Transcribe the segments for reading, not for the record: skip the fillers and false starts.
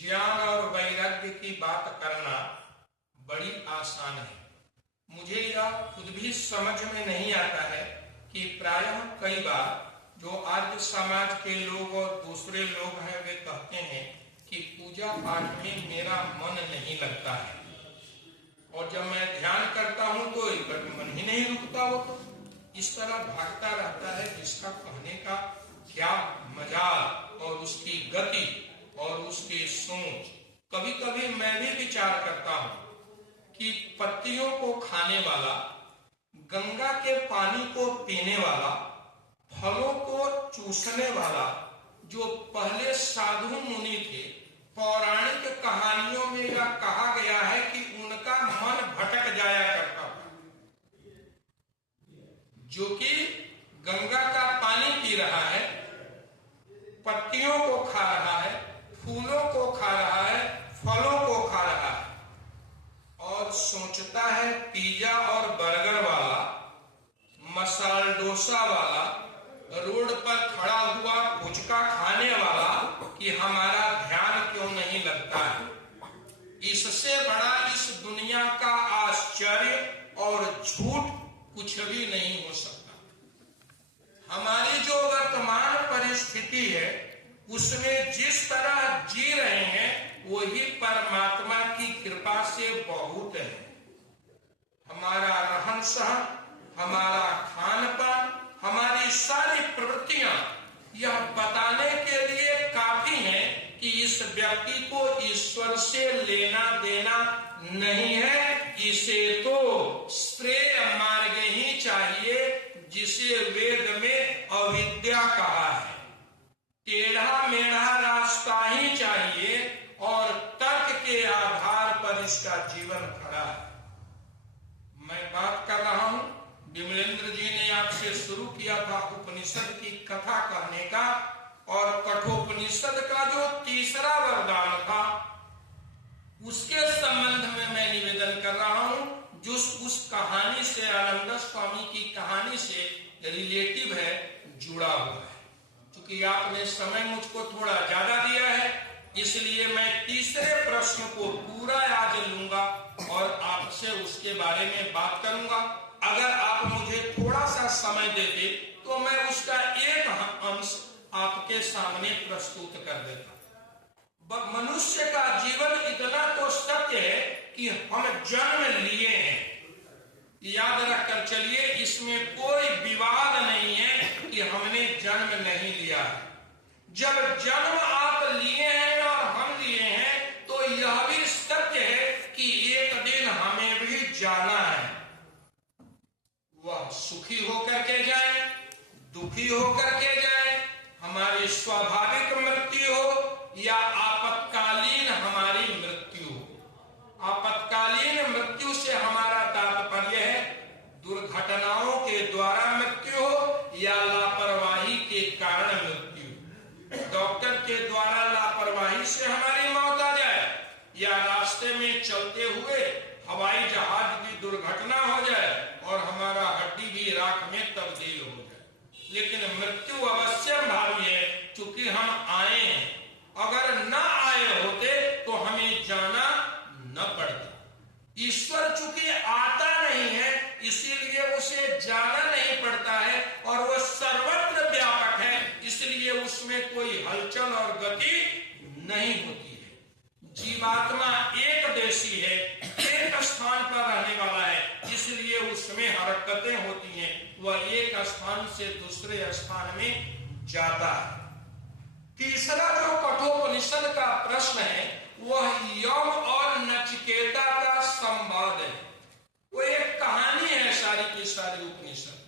ज्ञान और वैराग्य की बात करना बड़ी आसान है। मुझे यह खुद भी समझ में नहीं आता है कि प्रायः कई बार जो आर्य समाज के लोग और दूसरे लोग हैं वे कहते हैं कि पूजा पाठ में मेरा मन नहीं लगता है, और जब मैं ध्यान करता हूं तो मन ही नहीं रुकता। वो तो इस तरह भागता रहता है जिसका कहने का क्या मजाल और उसकी गति और उसकी सोच। कभी कभी मैं भी विचार करता हूं कि पत्तियों को खाने वाला, गंगा के पानी को पीने वाला, फलों को चूसने वाला जो पहले साधु मुनि थे, पौराणिक कहानियों में यह कहा गया है कि उनका मन भटक जाया करता था। जो कि गंगा का पानी पी रहा है, पत्तियों को खा रहा है, फूलों को खा रहा है, फलों को खा रहा है, और सोचता है पिज्जा और बर्गर वाला, मसाला डोसा वाला, रोड पर खड़ा हुआ पुचका खाने वाला कि हमारा ध्यान क्यों नहीं लगता है। इससे बड़ा इस दुनिया का आश्चर्य और झूठ कुछ भी नहीं हो सकता। हमारी जो वर्तमान परिस्थिति है उसमें जिस तरह जी रहे हैं वही परमात्मा की कृपा से बहुत है। हमारा रहन सहन, हमारा खान पान, हमारी सारी प्रवृत्तियां यह बताने के लिए काफी हैं कि इस व्यक्ति को ईश्वर से लेना देना नहीं है। इसे तो श्रेय मार्ग ही चाहिए, जिसे वेद में अविद्या कहा है। टेढ़ा मेढ़ा रास्ता ही चाहिए और तर्क के आधार पर इसका जीवन खड़ा है। मैं बात कर रहा हूं, विमलेंद्र जी ने आपसे शुरू किया था उपनिषद की कथा कहने का, और कठोपनिषद का जो तीसरा वरदान था उसके संबंध में मैं निवेदन कर रहा हूं, जो उस कहानी से, आनंद स्वामी की कहानी से रिलेटिव है, जुड़ा हुआ है। क्योंकि आपने समय मुझको थोड़ा ज्यादा दिया है, इसलिए मैं तीसरे प्रश्न को पूरा आज लूंगा और आपसे उसके बारे में बात करूंगा। अगर आप मुझे थोड़ा सा समय देते तो मैं उसका एक अंश आपके सामने प्रस्तुत कर देता। मनुष्य का जीवन इतना तो सत्य है कि हम जन्म लिए हैं, याद रखकर चलिए, इसमें कोई विवाद नहीं है कि हमने जन्म नहीं लिया है। जब जन्म आप लिए हैं और हम लिए हैं तो यह भी सत्य है कि एक दिन हमें भी जाना है। वह सुखी होकर के जाए, दुखी होकर के जाए, हमारी स्वाभाविक मृत्यु हो या आपातकालीन हमारी मृत्यु हो। आपातकालीन मृत्यु से हमारा तात्पर्य है दुर्घटनाओं के द्वारा मृत्यु हो या लापरवाही के कारण मृत्यु। डॉक्टर के द्वारा लापरवाही से हमारी मौत आ जाए, या रास्ते में चलते हुए हवाई जहाज की दुर्घटना हो जाए और हमारा हड्डी भी राख में तब्दील हो जाए, लेकिन मृत्यु अवश्य भावी है, क्योंकि हम आए हैं। अगर न आए होते तो हमें जाना न पड़ता। ईश्वर चूंकि आता नहीं है इसीलिए उसे जाना नहीं पड़ता है, और वह सर्वत्र व्यापक है, इसलिए उसमें कोई हलचल और गति नहीं होती है। जीवात्मा एक देशी है, एक स्थान पर रहने वाला है, इसलिए उसमें हरकतें होती हैं। वह एक स्थान से दूसरे स्थान में जाता है। तीसरा जो कठोपनिषद का प्रश्न है वह यम और नचिकेता का संवाद है। वो एक कहानी है सारी की सारी उपनिषद।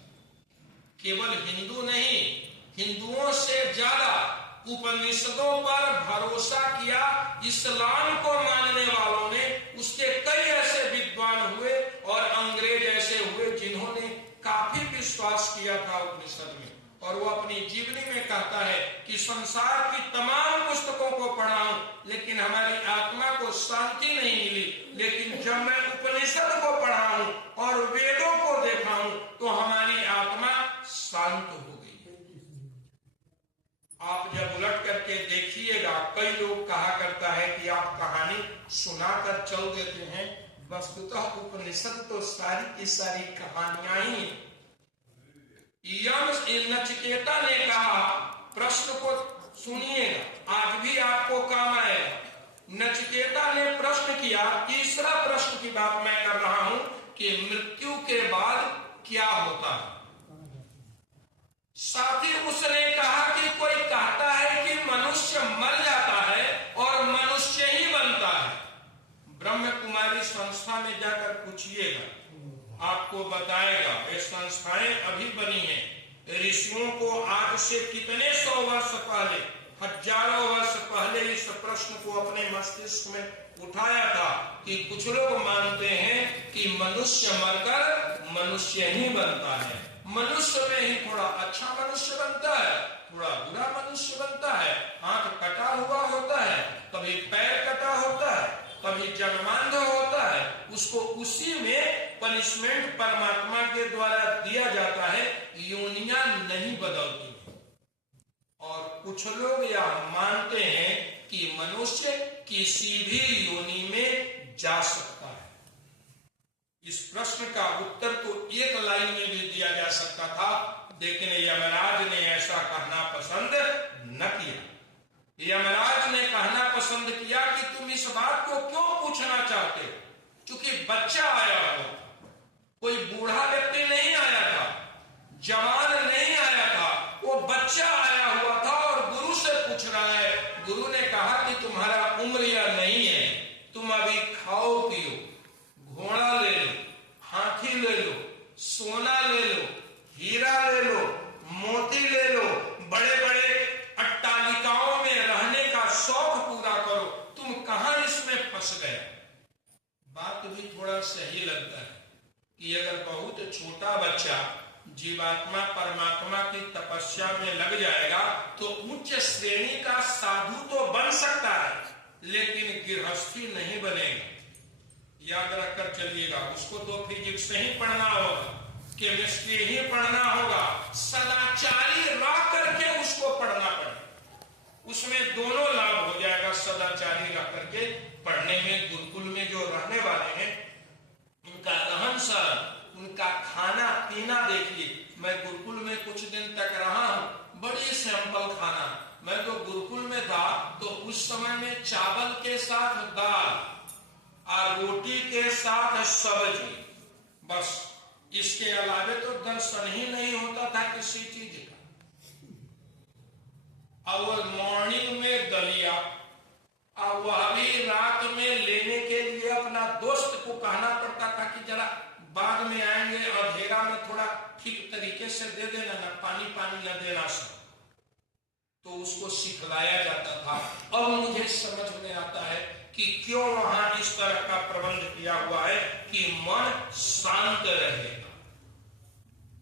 केवल हिंदू नहीं, हिंदुओं से ज्यादा उपनिषदों पर भरोसा किया इस्लाम को मानने वालों ने। उसके कई ऐसे विद्वान हुए और अंग्रेज ऐसे हुए जिन्होंने काफी विश्वास किया था उपनिषद में, और वो अपनी जीवनी में कहता है कि संसार की तमाम पुस्तकों को पढ़ा हूं लेकिन हमारी आत्मा को शांति नहीं मिली, लेकिन जब मैं उपनिषद को पढ़ा हूं और वेदों को देखा हूं तो हमारी आत्मा शांत हो गई। आप जब उलट करके देखिएगा, कई लोग कहा करता है कि सुनाकर चल देते हैं। वस्तुतः उपनिषद तो सारी की सारी कहानियां ही। नचिकेता ने कहा, प्रश्न को सुनिएगा, आज भी आपको काम आएगा। नचिकेता ने प्रश्न किया, तीसरा प्रश्न की बात मैं कर रहा हूं कि मृत्यु के बाद क्या होता है। साथ ही उसने कहा कि कोई कहता है कि मनुष्य मर जाता है और मनुष्य ही बनता है। ब्रह्म कुमारी संस्था में जाकर पूछिएगा, आपको बताएगा। ये संस्थाएं अभी बनी हैं। ऋषियों को आज से कितने 100 वर्ष पहले, हजारों वर्ष पहले इस प्रश्न को अपने मस्तिष्क में उठाया था कि कुछ लोग मानते हैं कि मनुष्य मरकर मनुष्य ही बनता है। मनुष्य में ही थोड़ा अच्छा मनुष्य बनता है, थोड़ा बुरा मनुष्य बनता है। हाथ कटा हुआ होता है, कभी पैर कटा होता है, कभी जन्मांध होता है। उसको उसी में पनिशमेंट परमात्मा के द्वारा दिया जाता है। योनियां नहीं बदलती। और कुछ लोग यह मानते हैं कि मनुष्य किसी भी योनि में जा सकता है। इस प्रश्न का उत्तर तो एक लाइन में भी दिया जा सकता था, लेकिन यमराज ने ऐसा कहना पसंद न किया। यमराज ने कहना पसंद किया कि तुम इस बात को क्यों पूछना चाहते हो, क्योंकि बच्चा आया हो, कोई बूढ़ा व्यक्ति नहीं आया था, जवान नहीं आया था, वो बच्चा आया हुआ था और गुरु से पूछ रहा है। गुरु ने कहा कि तुम्हारा उम्र या नहीं है, तुम अभी खाओ पियो, घोड़ा ले लो, हाथी ले लो, सोना ले लो, हीरा ले लो, मोती ले लो, बड़े बड़े अट्टालिकाओं में रहने का शौक पूरा करो, तुम कहां इसमें फंस गए। बात भी थोड़ा सही लगता है कि अगर बहुत छोटा बच्चा जीवात्मा परमात्मा की तपस्या में लग जाएगा तो उच्च श्रेणी का साधु तो बन सकता है, लेकिन गृहस्थी नहीं बनेगा। याद रखकर चलिएगा, उसको तो फिजिक्स ही पढ़ना होगा, केमिस्ट्री ही पढ़ना होगा, सदाचारी रह करके उसको पढ़ना पड़ेगा। उसमें दोनों लाभ हो जाएगा। सदाचारी रह करके पढ़ने में, गुरुकुल में जो रहने वाले हैं उनका रहन सहन, उनका खाना पीना देखिए। मैं गुरुकुल में कुछ दिन तक रहा हूं, बड़ी सिंपल खाना। मैं तो गुरुकुल में था तो उस समय में चावल के साथ दाल और रोटी के साथ सब्जी, बस। इसके अलावे तो दर्शन ही नहीं होता था किसी चीज का। और मॉर्निंग में दलिया, और वह भी रात में लेने के लिए अपना दोस्त को कहना पड़ता था कि जरा बाद में आएंगे, अंधेरा में थोड़ा ठीक तरीके से दे देना, ना पानी पानी न देना सब। तो उसको सिखलाया जाता था। अब मुझे समझ में आता है कि क्यों वहां इस तरह का प्रबंध किया हुआ है कि मन शांत रहेगा।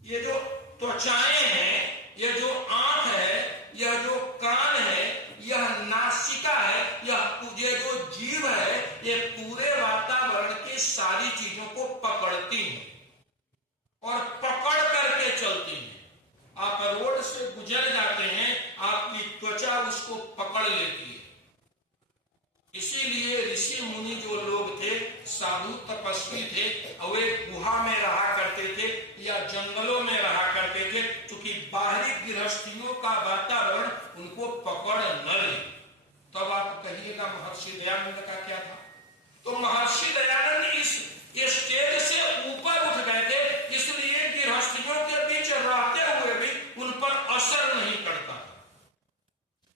ये जो त्वचाएं हैं, ये जो आंख है, यह जो कान है, यह नासिका है, ये जो जीव है, ये पूरे वातावरण की सारी चीजों को पकड़ती हैं और पकड़ करके चलती हैं। आप रोड से गुजर जाते हैं, आपकी त्वचा उसको पकड़ लेती है। इसीलिए ऋषि मुनि जो लोग थे, साधु तपस्वी थे, वे गुहा में रहा करते थे या जंगलों में रहा करते थे, क्योंकि बाहरी गृहस्थियों का वातावरण उनको पकड़ न ले। तब आप कहिएगा महर्षि दयानंद का क्या था? तो महर्षि दयानंद इस स्टेज से ऊपर उठ गए थे, इसलिए गृहस्थियों के बीच रहते हुए भी उन पर असर नहीं करता।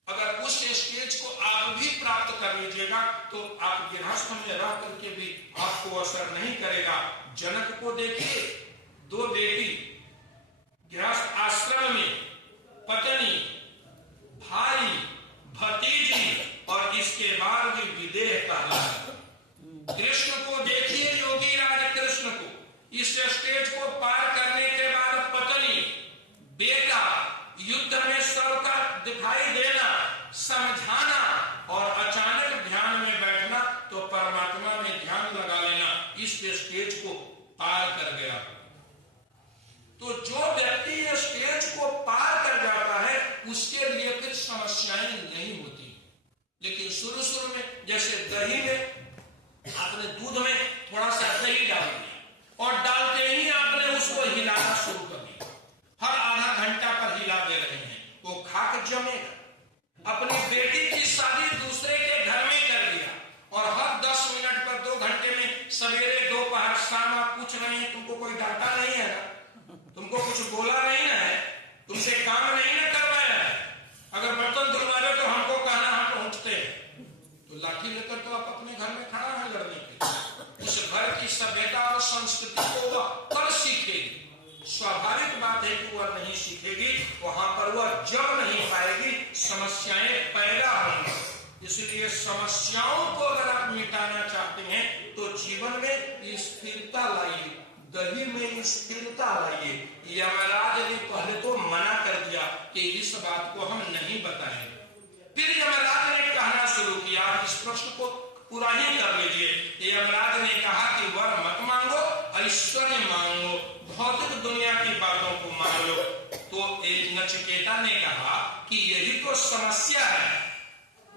अगर उस स्टेज को आप भी प्राप्त कर लीजिएगा तो आप गृहस्थ में रह करके भी आपको असर नहीं करेगा। जनक को देखिए, 2 बेटी, गृहस्थ आश्रम में, पत्नी, भाई, भतीजी और इसके बाद भी विदेह कहलाता। कृष्ण को देखिए, योगी राज कृष्ण को, इस स्टेज को पार करने के बाद पत्नी, बेटा, युद्ध में सबका दिखाई देना, समझाना और अचानक ध्यान में बैठना तो परमात्मा में ध्यान लगा लेना, इस स्टेज को पार कर गया। तो जो व्यक्ति ये स्टेज को पार कर जाता है उसके लिए फिर समस्याएं नहीं होती। लेकिन शुरू में जैसे दही में आपने दूध में थोड़ा सा दही डाल दिया और डालते ही आपने उसको हिलाना शुरू कर दिया, हर आधा घंटा पर हिला दे रहे हैं, वो खाक जमेगा। अपनी बेटी की शादी दूसरे के घर में कर दिया और हर 10 मिनट पर 2 घंटे में सवेरे दोपहर शाम आप पूछ रहे हैं, तुमको कोई डांटा नहीं है ना, तुमको कुछ बोला नहीं ना है, तुमसे काम नहीं ना करवाया है। अगर बर्तन धुलवा रहे तो हमको कहना, हम पहुंचते हैं, तो लाठी लेकर तो आप अपने घर में खड़ा है लड़ने के। उस घर की सभ्यता और संस्कृति को वह कब सीखेगी? स्वाभाविक बात है कि वह नहीं सीखेगी, वहां पर वह जम नहीं पाएगी, समस्याएं पैदा होंगी। इसलिए समस्याओं को अगर आप मिटाना चाहते हैं तो जीवन में स्थिरता लाइए, दही में स्थिरता लाइए। यमराज ने पहले तो मना कर दिया कि इस बात को हम नहीं बताएंगे, फिर यमराज ने कहना शुरू किया, इस प्रश्न को पूरा ही कर लीजिए। यमराज ने कहा कि वर मत मांगो, ऐश्वर्य मांगो, भौतिक दुनिया की बातों को मांग लो। तो नचिकेता ने कहा कि यही तो समस्या है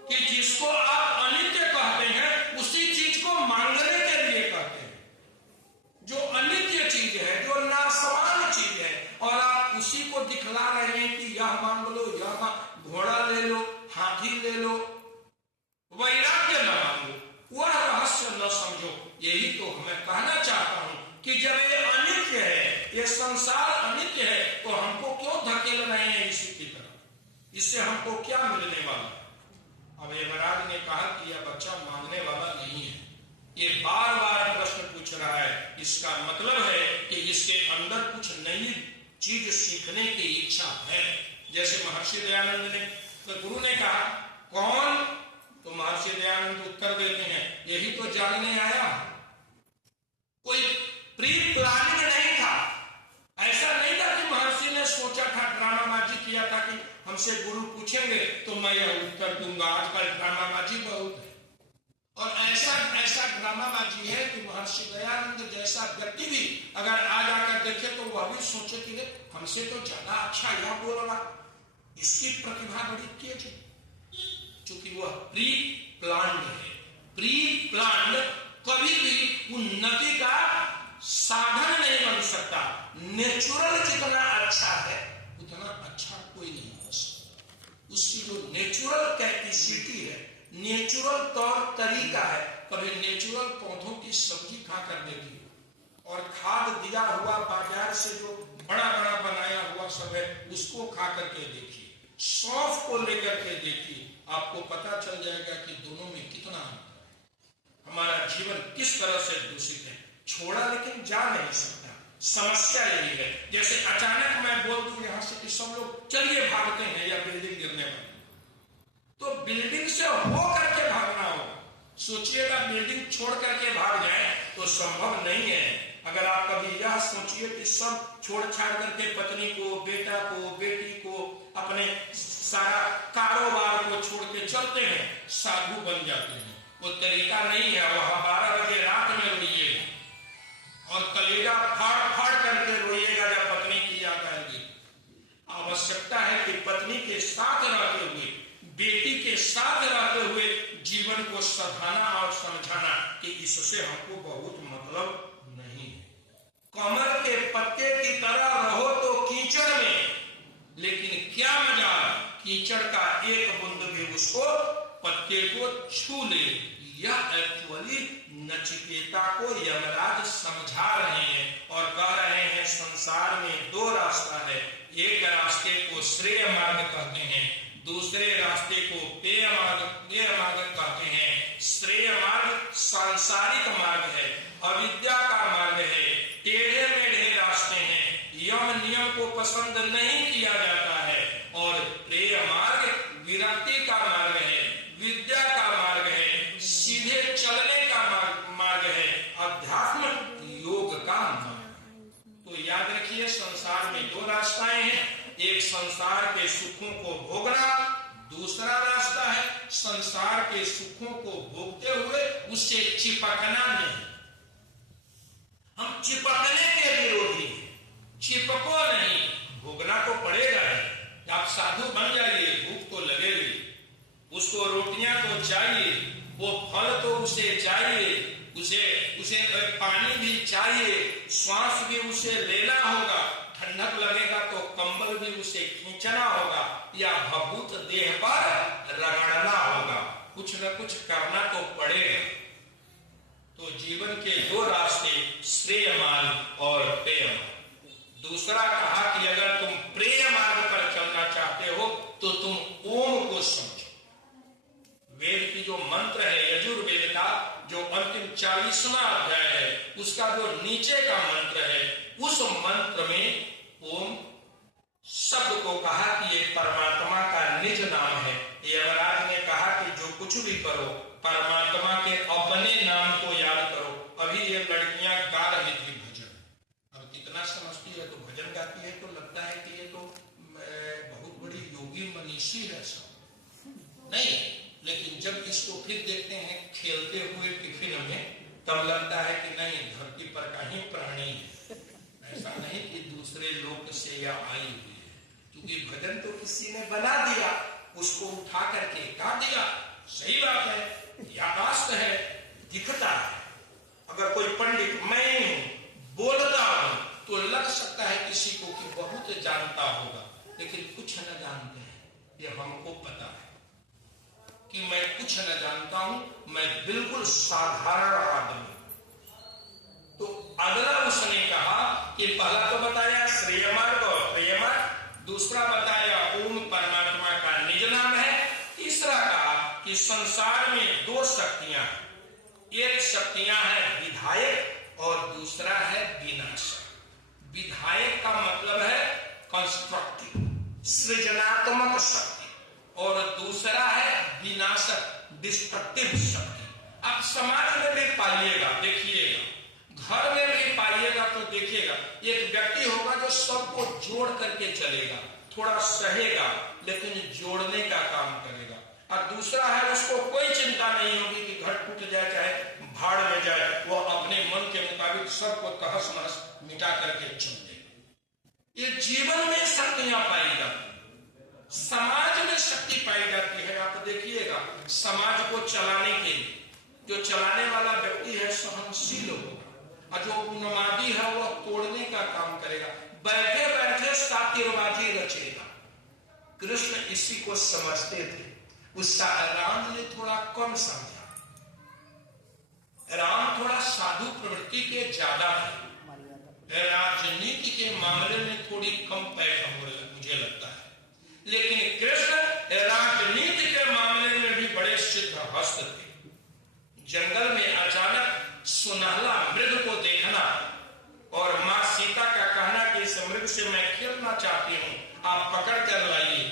कि जिसको आप अनित्य कहते हैं उसी चीज को मांगने के लिए कहते हैं। जो अनित्य चीज है, जो नासमान चीज है, और आप उसी को दिखला रहे हैं कि यह मांग लो, यह घोड़ा ले लो, हाथी ले लो, वैराग्य न मांगो, वह रहस्य न समझो। यही तो मैं कहना चाहता हूं कि जब ये अनित्य है, ये संसार अनित्य है, तो हमको क्यों धकेल रहे हैं इसी की तरफ? इससे हमको क्या मिलने वाला? अब यमराज ने कहा कि यह बच्चा मांगने वाला नहीं है, ये बार बार प्रश्न पूछ रहा है, इसका मतलब है कि इसके अंदर कुछ नई चीज सीखने की इच्छा है। जैसे महर्षि दयानंद ने, तो गुरु ने कहा कौन? तो महर्षि दयानंद उत्तर देते हैं, यही तो जानने आया। कोई प्री प्लानिंग नहीं था, ऐसा नहीं था कि महर्षि ने सोचा था, ड्रामाबाजी किया था कि हमसे गुरु पूछेंगे तो मैं यह उत्तर दूंगा। आजकल ड्रामाबाजी बहुत है, और ऐसा ड्रामाबाजी है कि महर्षि दयानंद जैसा व्यक्ति भी अगर आ जाकर देखे तो वह भी सोचे कि हमसे तो ज्यादा अच्छा यह बोल रहा, इसकी प्रतिभा बड़ी तेज है। क्योंकि वह प्री प्लान्ड है। प्री प्लान्ड कभी भी उन्नति का साधन नहीं बन सकता। नेचुरल जितना अच्छा है उतना अच्छा कोई नहीं हो सकता। उसकी जो नेचुरल कैपेसिटी है, नेचुरल तौर तरीका है। कभी नेचुरल पौधों की सब्जी खा कर देखिए, और खाद दिया हुआ बाजार से जो बड़ा बड़ा बनाया हुआ सब है उसको खा करके देखिए, सौंफ को लेकर के देखिए, आपको पता चल जाएगा कि दोनों में कितना अंतर है। हमारा जीवन किस तरह से दूषित है, छोड़ा लेकिन जा नहीं सकता। समस्या यही है। जैसे अचानक मैं बोल दूं यहां से कि सब लोग चलिए भागते हैं या बिल्डिंग गिरने वाली, तो बिल्डिंग से हो करके भागना होगा। सोचिएगा बिल्डिंग छोड़ करके भाग जाए तो संभव नहीं है। अगर आप कभी यह सोचिए कि सब छोड़ छाड़ करके पत्नी को, बेटा को, बेटी को, अपने सारा कारोबार को छोड़ के चलते हैं, साधु बन जाते हैं, वो तरीका नहीं है। वहां 12 बजे रात में रोइएगा और कलेजा फाड़ फाड़ करके रोइएगा जब पत्नी की याद आएगी। आवश्यकता है कि पत्नी के साथ रहते हुए, बेटी के साथ रहते हुए जीवन को सधाना और समझाना कि इससे हमको बहुत मतलब नहीं है। कमल के पत्ते की तरह रहो तो कीचड़ में, लेकिन क्या मजा कीचड़ का एक बूंद भी उसको पत्ते को छू ले। यह एक्चुअली नचिकेता को यमराज समझा रहे हैं और कह रहे हैं संसार में 2 रास्ता है। एक रास्ते को श्रेय मार्ग कहते हैं, दूसरे रास्ते को पेय मार्ग कहते हैं। श्रेय मार्ग सांसारिक मार्ग है, अविद्या का मार्ग है, टेढ़े मेढ़े रास्ते हैं, यम नियम को पसंद नहीं किया जाता है। और प्रेय मार्ग विरक्ति का मार्ग है, विद्या का मार्ग है, सीधे चलने का मार्ग है, अध्यात्म योग का मार्ग। तो याद रखिए संसार में 2 रास्ताएं हैं। एक संसार के सुखों को भोगना, दूसरा रास्ता है संसार के सुखों को भोगते हुए उससे चिपकना नहीं। हम चिपकने के विरोधी हैं, चिपको नहीं, भोगना तो पड़ेगा ही। आप साधु बन जाइए, भूख तो लगेगी, उसको रोटियां तो चाहिए, वो फल तो उसे चाहिए, उसे उसे पानी भी चाहिए, श्वास भी उसे लेना होगा, ठंडक लगेगा तो कंबल भी उसे खींचना होगा, या भभूत देह पर रगड़ना होगा, कुछ न कुछ करना तो पड़ेगा। तो जीवन के दो रास्ते, श्रेय मार्ग और प्रेय मार्ग। दूसरा कहा कि अगर तुम प्रेय मार्ग पर चलना चाहते हो तो तुम ओम को समझो। वेद की जो मंत्र है, यजुर्वेद का जो अंतिम 40वां अध्याय है, उसका जो नीचे का मंत्र है, उस मंत्र में ओम शब्द को कहा कि ये परमात्मा का निज नाम है। यमराज ने कहा कि जो कुछ भी करो परमात्मा के अपने नाम को याद करो। अभी ये लड़कियां गा रही थी भजन, अब कितना समझती है तो भजन गाती है तो लगता है कि ये तो बहुत बड़ी योगी मनीषी है सब, नहीं, लेकिन जब इसको फिर देखते हैं खेलते हुए टिफिन में, तब लगता है कि नहीं, धरती पर का ही प्राणी है, ऐसा नहीं कि दूसरे लोक से यह आई हुई है। क्योंकि भजन तो किसी ने बना दिया, उसको उठा करके गा दिया, सही बात है, यादाश्त है, दिखता है। अगर कोई पंडित मैं बोलता हूं तो लग सकता है किसी को कि बहुत जानता होगा, लेकिन कुछ न जानते हैं, ये हमको पता है कि मैं कुछ न जानता हूं, मैं बिल्कुल साधारण आदमी। तो अगला उसने कहा कि पहला तो बताया श्रेय मार्ग और प्रेय मार्ग, दूसरा बताया ओम परमात्मा का निज नाम है, तीसरा कहा कि संसार में दो शक्तियां, एक शक्तियां है विधायक और दूसरा है विनाशक। विधायक का मतलब है कंस्ट्रक्टिव, सृजनात्मक शक्ति, और दूसरा है विनाशक, डिस्ट्रक्टिव शक्ति। अब समाज में भी पाइएगा, देखिएगा, घर में भी पाइएगा तो देखिएगा, एक व्यक्ति होगा जो सबको जोड़ करके चलेगा, थोड़ा सहेगा लेकिन जोड़ने का काम करेगा, और दूसरा है उसको कोई चिंता नहीं होगी कि घर टूट जाए चाहे भाड़ में जाए, वो अपने मन के मुताबिक सबको तहस नहस मिटा करके चल देगा। ये जीवन में शक्तियां पाई जाती, समाज में शक्ति पाई जाती है। आप देखिएगा, समाज को चलाने के लिए जो चलाने वाला व्यक्ति है सहनशील होगा, और जो उन्मादी है वह तोड़ने का काम करेगा, बैठे बैठे सातिरबाजी रचेगा। कृष्ण इसी को समझते थे, उस राम ने थोड़ा कम समझा। राम थोड़ा साधु प्रवृत्ति के ज्यादा थे, राजनीति के मामले में थोड़ी कम पैठ मुझे लगता है, लेकिन कृष्ण राजनीति के मामले में भी बड़े सिद्ध हस्त थे। जंगल में अचानक सुनहला मृग को देखना और मां सीता का कहना कि इस मृग से मैं खेलना चाहती हूं, आप पकड़ कर लाइए।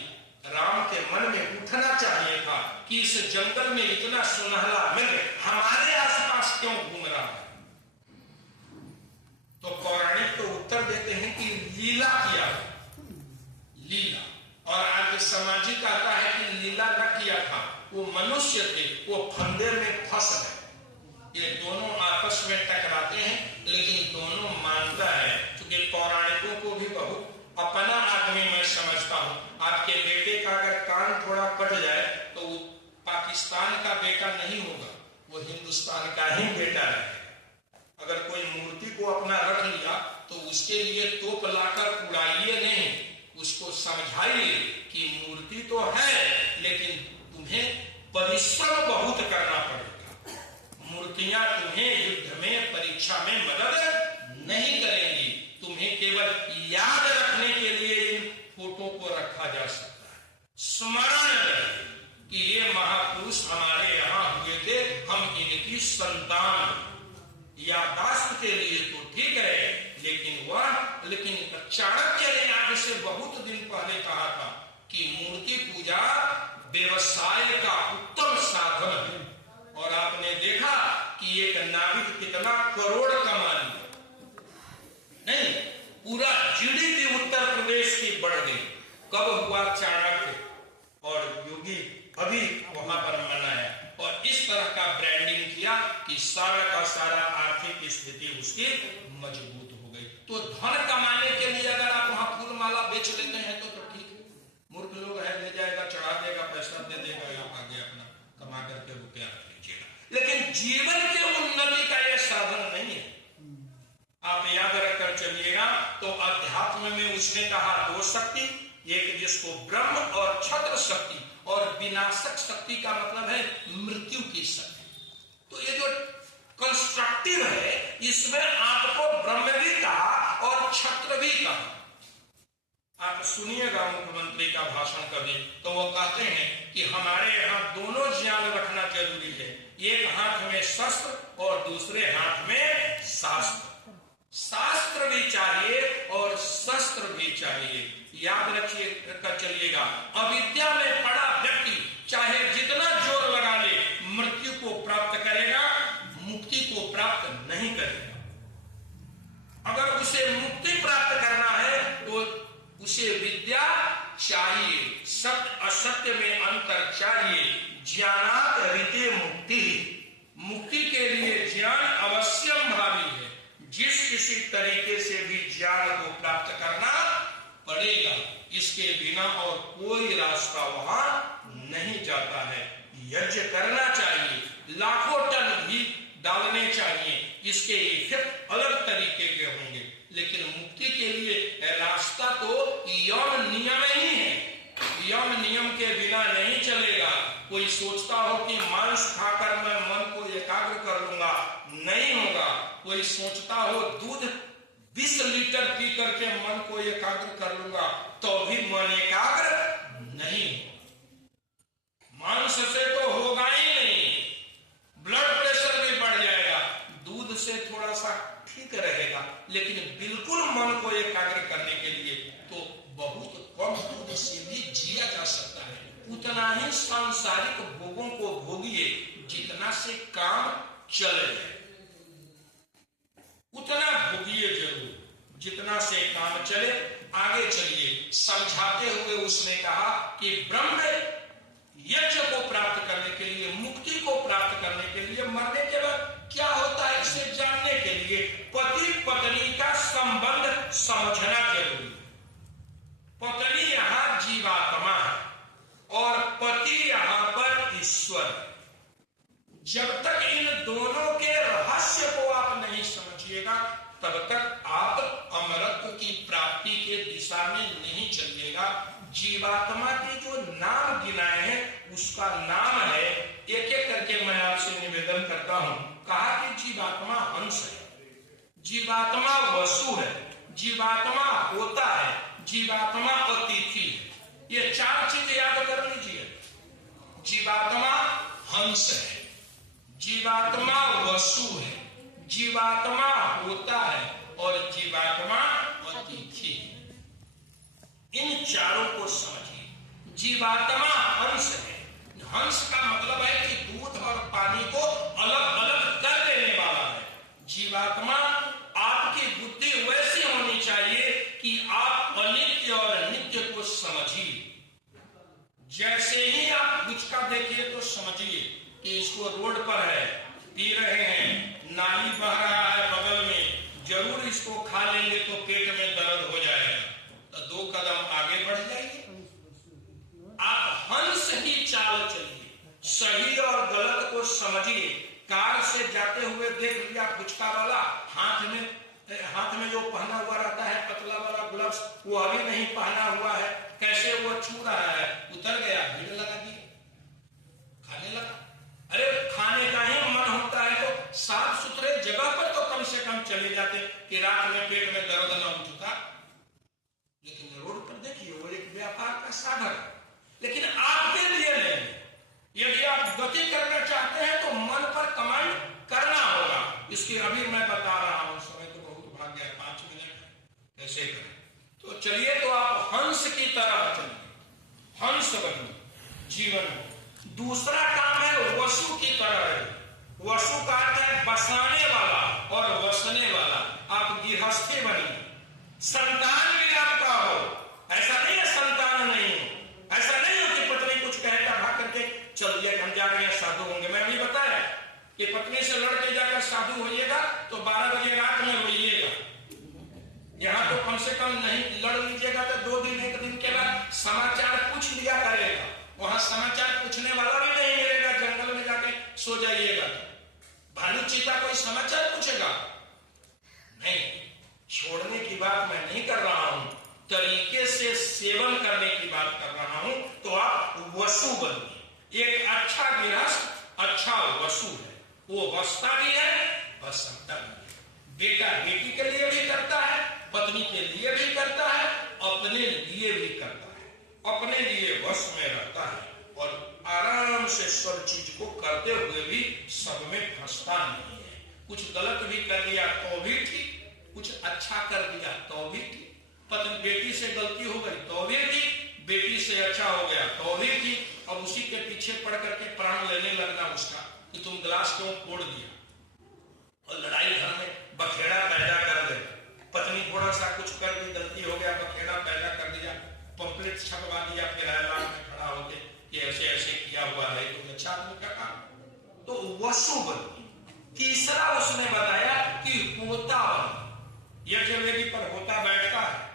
राम के मन में उठना चाहिए था कि इस जंगल में इतना सुनहला मृग हमारे आसपास क्यों घूम रहा है। तो पौराणिक तो उत्तर देते हैं कि लीला किया, लीला। और आज सामाजिक आता है कि लीला न किया था, वो मनुष्य थे, वो फंदे में फंस गए। ये दोनों आपस में टकराते हैं, लेकिन दोनों मानता है। क्योंकि पौराणिकों को भी बहुत अपना आदमी मैं समझता हूं। आपके बेटे का अगर कान थोड़ा कट जाए तो वो पाकिस्तान का बेटा नहीं होगा, वो हिंदुस्तान का ही बेटा रहेगा। अगर कोई मूर्ति को अपना रख लिया तो उसके लिए तोप लाकर उड़ाइए नहीं, उसको समझाइए कि मूर्ति तो है लेकिन तुम्हें परिश्रम बहुत करना पड़ेगा। मूर्तियां तुम्हें युद्ध में, परीक्षा में मदद नहीं करेंगी, तुम्हें केवल याद रखने के लिए इन फोटो को रखा जा सकता है। स्मरण रहे कि ये महापुरुष हमारे यहाँ हुए थे, हम इनकी संतान। यादाश्त के लिए तो ठीक है, लेकिन चाणक्य ने आज से बहुत दिन पहले कहा था कि मूर्ति पूजा व्यवसाय का उत्तम साधन है। और आपने देखा कि एक नाविक कितना करोड़ कमा लिया, नहीं, पूरा जीडीपी उत्तर प्रदेश की बढ़ गई। कब हुआ? चाणक्य और योगी अभी वहां पर मनाया, और इस तरह का ब्रांडिंग किया कि सारा का सारा आर्थिक स्थिति उसकी मजबूत हो गई। तो धन कमाने के लिए अगर आप वहां फूल माला बेच लेते हैं तो ठीक है, मूर्ख लोग है ले जाएगा, चढ़ा देगा, पैसा दे देगा, आप आगे अपना कमा करके रुपया रख लीजिएगा। लेकिन जीवन के उन्नति का तो अध्यात्म में उसने कहा दो शक्ति, एक जिसको ब्रह्म और छत्र शक्ति, और विनाशक शक्ति का मतलब है मृत्यु की शक्ति। तो ये जो कंस्ट्रक्टिव है इसमें आपको ब्रह्म भी कहा और छत्र भी कहा। आप सुनिएगा मुख्यमंत्री का भाषण कभी, तो वो कहते हैं कि हमारे यहाँ दोनों ज्ञान रखना जरूरी है, एक हाथ में शस्त्र और दूसरे हाथ में शास्त्र। शास्त्र भी चाहिए और शस्त्र भी चाहिए। याद रखिए कर चलिएगा, अविद्या में पड़ा व्यक्ति चाहे जितना जोर लगा ले मृत्यु को प्राप्त करेगा, मुक्ति को प्राप्त नहीं करेगा। अगर उसे मुक्ति प्राप्त करना है तो उसे विद्या चाहिए, सत्य असत्य में अंतर चाहिए। ज्ञानात ऋते मुक्ति, मुक्ति के लिए ज्ञान अवश्यम भावी है। जिस किसी तरीके से भी ज्ञान को प्राप्त करना पड़ेगा, इसके बिना और कोई रास्ता वहां नहीं जाता है। यज्ञ करना चाहिए, लाखों टन घी डालने चाहिए, इसके इफेक्ट अलग तरीके के होंगे, लेकिन मुक्ति के लिए रास्ता तो यम नियम ही है। यम नियम के बिना नहीं चलेगा। कोई सोचता हो कि मांस खाकर मैं मन को एकाग्र कर लूंगा, नहीं होगा। कोई सोचता हो दूध 20 लीटर पी करके मन को एकाग्र कर लूंगा, तो भी मन एकाग्र नहीं। मांस से तो होगा ही नहीं, ब्लड प्रेशर भी बढ़ जाएगा। दूध से थोड़ा सा ठीक रहेगा, लेकिन बिल्कुल मन को एकाग्र करने के लिए तो बहुत कम दूध से भी जिया जा सकता है। उतना ही सांसारिक भोगों को भोगिए जितना से काम चले, उतना भोगिए जरूर जितना से काम चले। आगे चलिए, समझाते हुए उसने कहा कि ब्रह्म यज्ञ को प्राप्त करने के लिए, मुक्ति को प्राप्त करने के लिए, मरने के बाद क्या होता है इसे जानने के लिए पति पत्नी का संबंध समझना जरूरी। पत्नी यहां जीवात्मा है और पति यहां पर ईश्वर। जब तक इन दोनों के रहस्य को आप नहीं समझिएगा तब तक आप अमरत्व की प्राप्ति के दिशा में नहीं चलिएगा। जीवात्मा के जो नाम गिनाए हैं उसका नाम है, एक एक करके मैं आपसे निवेदन करता हूं। कहा कि जीवात्मा हंस है, जीवात्मा वसु है, जीवात्मा होता है, जीवात्मा अतिथि है। ये चार चीज याद कर लीजिए। जीवात्मा हंस है, जीवात्मा वसु है, जीवात्मा होता है और जीवात्मा अतिथि है। इन चारों को समझिए। जीवात्मा हंस है। हंस का मतलब है कि दूध और पानी को अलग अलग कर देने वाला है। जीवात्मा, आपकी बुद्धि वैसी होनी चाहिए कि आप अनित्य और नित्य को समझिए। जैसे ही आप गुटखा देखिए तो समझिए कि इसको रोड पर है, पी रहे हैं, नाली बह रहा है बगल में, जरूर इसको खा लेंगे तो पेट में दर्द हो जाएगा, तो 2 कदम आगे बढ़ जाइए। आप हंस की चाल चलिए, सही और गलत को समझिए। कार से जाते हुए देख लिया गुटखा वाला, हाथ में जो पहना हुआ रहता है पतला वाला ग्लव्स, वो अभी नहीं पहना हुआ है, कैसे वो छू रहा है, उतर गया, भीड़ लगा दी, खाने लगा। अरे खाने का ही मन होता है तो साफ सुथरे जगह पर तो कम से कम चले जाते कि रात में पेट में दर्द न उठता। लेकिन रोड पर देखिए वो एक व्यापार का साधन। लेकिन आपके लिए नहीं। यदि आप गति करना चाहते हैं तो मन पर कमांड करना होगा। इसकी अभी मैं बता रहा हूं, समय तो बहुत भाग गया, 5 मिनट कैसे करें। तो चलिए, तो आप हंस की तरह चलिए, हंस बनिए जीवन में। दूसरा काम है वसु की तरह है। वसु का अर्थ है बसाने वाला और वसने वाला। आप गृहस्थी बनिए, संतान भी आपका हो। ऐसा नहीं है संतान नहीं हो, ऐसा नहीं हो कि पत्नी कुछ कहता भाग करके चल दिया, हम जा रहे हैं साधु होंगे। मैं अभी बताया कि पत्नी से लड़के जाकर साधु होइएगा तो 12 बजे रात में रोइएगा। यहाँ तो कम से कम नहीं लड़ लीजिएगा तो 2 दिन 1 दिन के बाद समाचार पूछ लिया करेगा। वहां समाचार पूछने वाला भी नहीं मिलेगा, जंगल में जाके सो जाइएगा। भालू चीता कोई समाचार पूछेगा नहीं। छोड़ने की बात मैं नहीं कर रहा हूं, तरीके से सेवन करने की बात कर रहा हूं। तो आप वसु बनिए। एक अच्छा गृहस्थ अच्छा वसु है, वो वसता भी है और समता भी है। बेटा बेटी के लिए भी करता है, पत्नी के लिए भी करता है, अपने लिए भी करता है, अपने लिए वश में रहता है और आराम से सब चीज को करते हुए भी सब में फंसता नहीं है। कुछ गलत भी कर दिया तो भी ठीक, कुछ अच्छा कर दिया तो भी ठीक। पत्नी बेटी से गलती हो गई तो भी ठीक, बेटी से अच्छा हो गया तो भी ठीक। अब उसी के पीछे पड़ करके प्राण लेने लगना उसका कि तुम गिलास क्यों तोड़ दिया, और लड़ाई घर में बखेड़ा पैदा कर दे। पत्नी थोड़ा सा कुछ कर दी, गलती हो गया, बखेड़ा पैदा कर दिया, पंपलेट छपवा दिया, फिर ऐलान में खड़ा होके कि ऐसे ऐसे किया हुआ है, कोई अच्छा आदमी का काम। तो वसु बनी। तीसरा उसने बताया कि होता बनी। यज्ञवेदी पर होता बैठता है,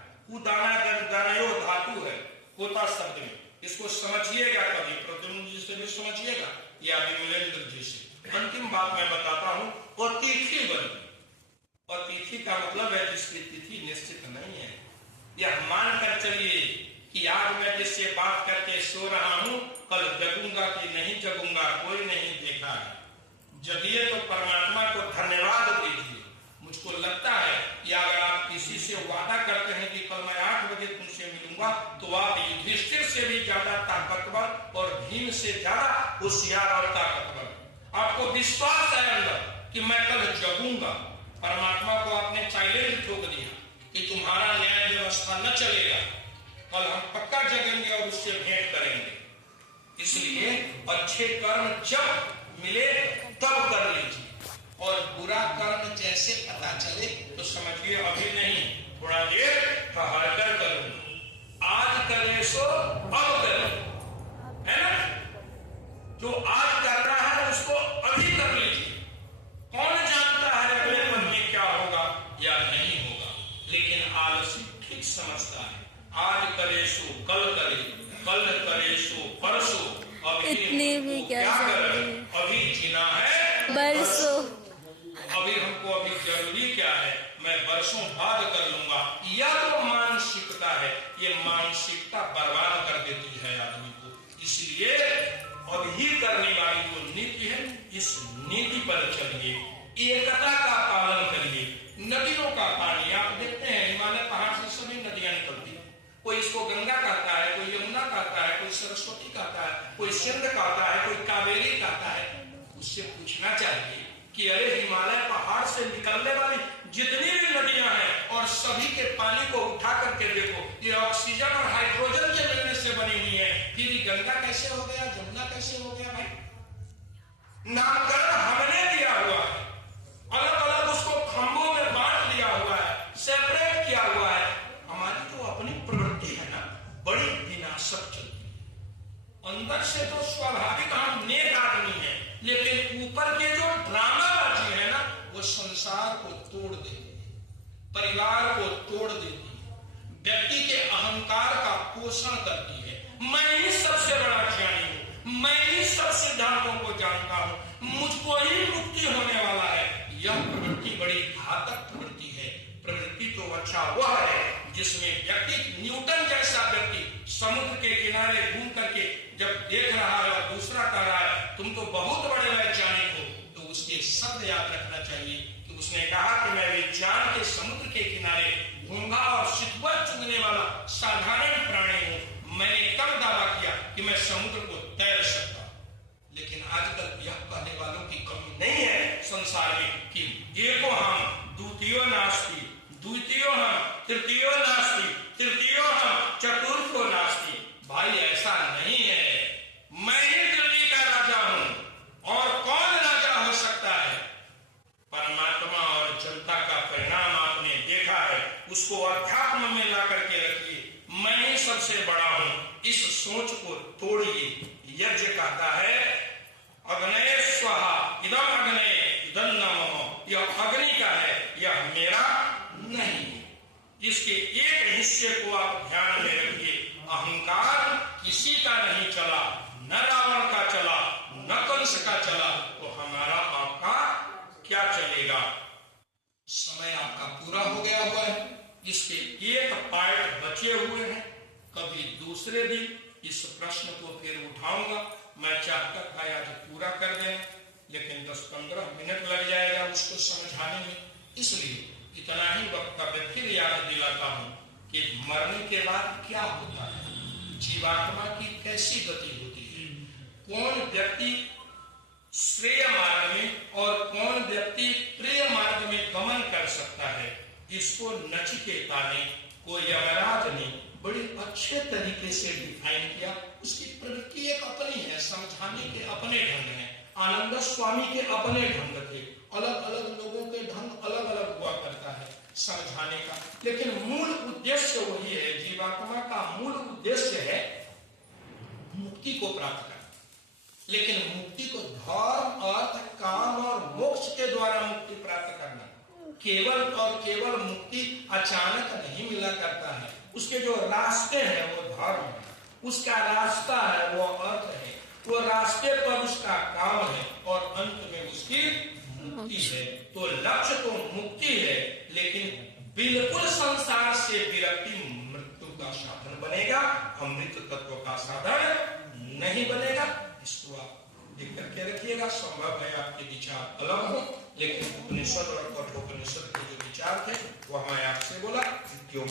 दाना दानयो धातु है होता शब्द में, इसको समझिएगा कभी, प्रद्युम्न जी से भी समझिएगा या विमलेंद्र जी से। अंतिम बात मैं बताता हूं, और तिथि बनी। और तिथि का मतलब है जिसकी तिथि निश्चित नहीं है। यह मानकर चलिए कि आज मैं जिससे बात करके सो रहा हूं, कल जगूंगा कि नहीं जगूंगा कोई नहीं देखा है। जगिए तो परमात्मा को धन्यवाद दीजिए। मुझको लगता है कि अगर आप किसी से वादा करते हैं कि कल मैं 8 बजे तुमसे मिलूंगा, तो आप युधिष्ठिर से भी ज्यादा ताकतवर और भीम से ज्यादा होशियार और ताकतवर। आपको विश्वास है अंदर कि मैं कल जगूंगा। परमात्मा को आपने चैलेंज ठोक दिया कि तुम्हारा न्याय व्यवस्था न चलेगा, कल हम पक्का जगेंगे और उससे भेंट करेंगे। इसलिए अच्छे कर्म जब मिले तब कर लीजिए, और बुरा कर्म जैसे पता चले तो समझिए अभी नहीं, थोड़ा देर ठहर कर करूंगा। आज करे सो अब करे, है ना? जो आज कर रहा है उसको अभी कर लीजिए। कौन जानता है अगले पल में क्या होगा या नहीं होगा, लेकिन आलसी ठीक समझता है। आज करे सो कल करे, कल करे सो परसों, इतने भी क्या करे, अभी जीना है बरसों। अभी हमको अभी जरूरी क्या है, मैं बरसों बाद कर लूंगा। यह तो मानसिकता है, ये मानसिकता बर्बाद कर देती है आदमी को। इसलिए अभी करने वाली जो नीति है, इस नीति पर चलिए, एकता का पालन करिए। नदियों का पानी आप देखते हैं, हिमालय पहाड़ से सभी नदियां निकलती हैं। कोई इसको गंगा कहता है, कोई यमुना कहता है, कोई सरस्वती कहता है, कोई सिंध कहता है, कोई कावेरी कहता है। उससे पूछना चाहिए कि अरे हिमालय पहाड़ से निकलने वाली जितनी भी नदियां हैं और सभी के पानी को उठा करके देखो, ये ऑक्सीजन और हाइड्रोजन के मिलने से बनी हुई है, फिर गंगा कैसे हो गया, जमुना कैसे हो गया? भाई नामकरण हमने दिया हुआ है, अलग अलग उसको खंभों में बांट दिया हुआ है, सेपरेट किया हुआ है। हमारी तो अपनी प्रवृत्ति है ना, बड़ी विनाशक चलती है। अंदर से तो स्वाभाविक हम नेक आदमी है, लेकिन ऊपर के जो ड्रामाबाजी है ना, वो संसार को तोड़ देती है, परिवार को तोड़ देती है, व्यक्ति के अहंकार का पोषण करती है। मैं ही सबसे बड़ा ज्ञानी हूं, मैं ही सब सिद्धांतों को जानता हूं, मुझको ही मुक्ति होने वाला है। यह प्रवृत्ति बड़ी घातक प्रवृत्ति है। प्रवृत्ति तो अच्छा वह है जिसमें व्यक्ति, न्यूटन जैसा व्यक्ति समुद्र के किनारे घूम करके जब देख रहा है और दूसरा कह रहा है तुम तो बहुत बड़े वैज्ञानिक हो, तो उसके शब्द याद रखना चाहिए कि उसने कहा कि मैं विज्ञान के समुद्र के किनारे घूंगा और सितुआ चुनने वाला साधारण प्राणी हूं। मैंने कब दावा किया कि मैं समुद्र को तैर सकता। लेकिन आजकल यह कहने वालों की कमी नहीं है संसार में कि एको हम द्वितीयो नास्ति, द्वितीयो हम तृतीयो नास्ति, तृतीयो हम चतुर्थो नास्ति। भाई ऐसा नहीं है, मैं ही दिल्ली का राजा हूं और कौन राजा हो सकता है? परमात्मा और जनता का परिणाम आपने देखा है, उसको अध्यात्म में ला करके रखिए। मैं ही सबसे बड़ा हूं, इस सोच को तोड़िए। यज्ञ कहता है अग्नये स्वाहा इदम अग्नये इदं नमः, यह अग्नि का है, यह मेरा नहीं। इसके एक हिस्से को आप ध्यान में रखिए। अहंकार किसी का नहीं चला, न रावण का चला, न कंस का चला, तो हमारा आपका क्या चलेगा? समय आपका पूरा हो गया हुआ है। इसके एक पार्ट बचे हुए हैं, कभी दूसरे दिन इस प्रश्न को फिर उठाऊंगा। मैं चाहता था आज पूरा कर दें, लेकिन 10-15 मिनट लग जाएगा उसको समझाने में, इसलिए इतना ही वक्तव्य फिर याद दिलाता हूं कि मरने के बाद क्या होता है, जीवात्मा की कैसी गति होती है, कौन व्यक्ति श्रेय मार्ग में और कौन व्यक्ति प्रिय मार्ग में गमन कर सकता है, इसको नचिकेता ने को यमराज ने बड़े अच्छे तरीके से डिफाइन किया। उसकी प्रवृत्ति एक अपनी है, समझाने के अपने ढंग हैं, आनंद स्वामी के अपने ढंग थे, अलग अलग लोगों के ढंग अलग अलग हुआ करता है समझाने का, लेकिन मूल उद्देश्य वही है। जीवात्मा का मूल उद्देश्य है मुक्ति को प्राप्त करना, लेकिन मुक्ति को धर्म, अर्थ, काम और मोक्ष के द्वारा मुक्ति प्राप्त करना, केवल और केवल मुक्ति अचानक नहीं मिला करता है। उसके जो रास्ते हैं वो धर्म है, उसका रास्ता है वो अर्थ है, वो रास्ते पर उसका काम है और अंत में उसकी मुक्ति है। तो लक्ष्य तो मुक्ति है, लेकिन बिल्कुल संसार से विरक्ति मृत्यु का साधन बनेगा, अमृत तत्व का साधन नहीं बनेगा। इसको आप लिख करके रखिएगा। संभव है आपके विचार अलग हो, लेकिन उपनिषद और कठोपनिषद के जो विचार थे वह मैं आपसे बोला, क्यों